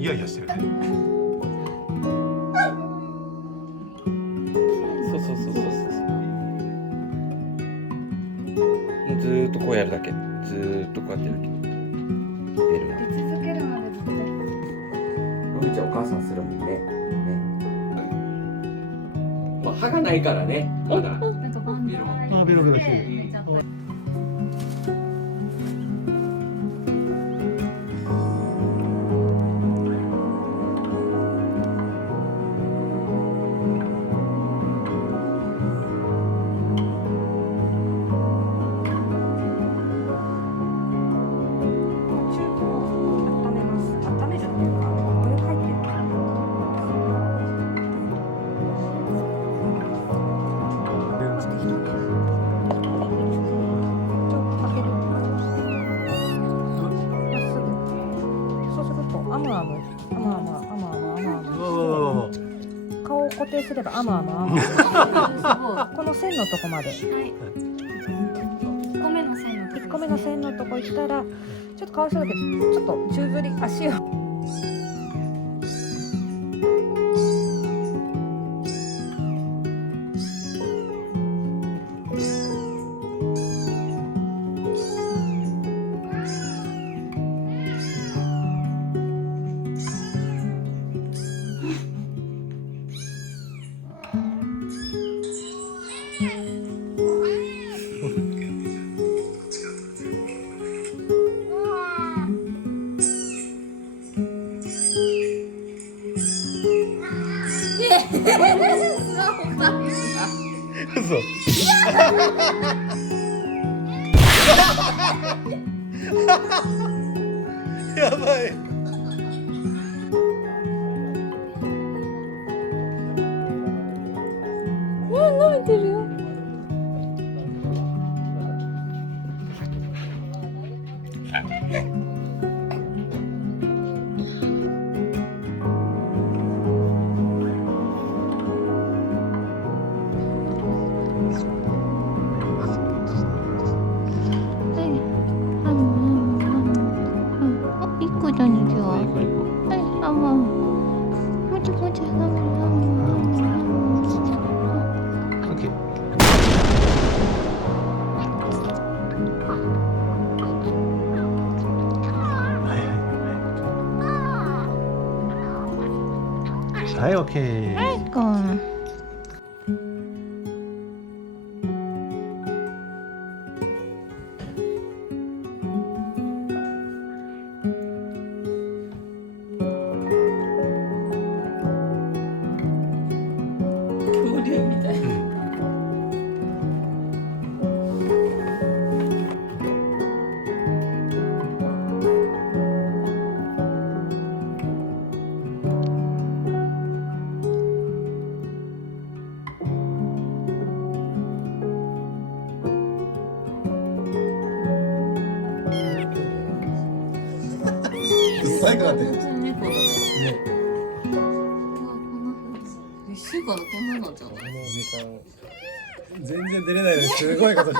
イヤイヤしてるね。そうそうそうそうそう。もうずーっとこうやるだけ。ずーっとこうやってるだけ。出るまで。出続けるまでずっと。ロミちゃんお母さんするもんね。まあ歯がないからね。まだ。なんかバンドあ、ベロベロしてる。顔を固定すればこの線のとこまで1個目の線の1個目の線のとこ行ったらちょっとかわいそうだけどちょっと宙吊り足をやばい。伸びてるよ。はい、オッケー。恐竜みたい。最高だって。猫だね。ね。石がこんなのじゃない。全然出れないのにすごい形。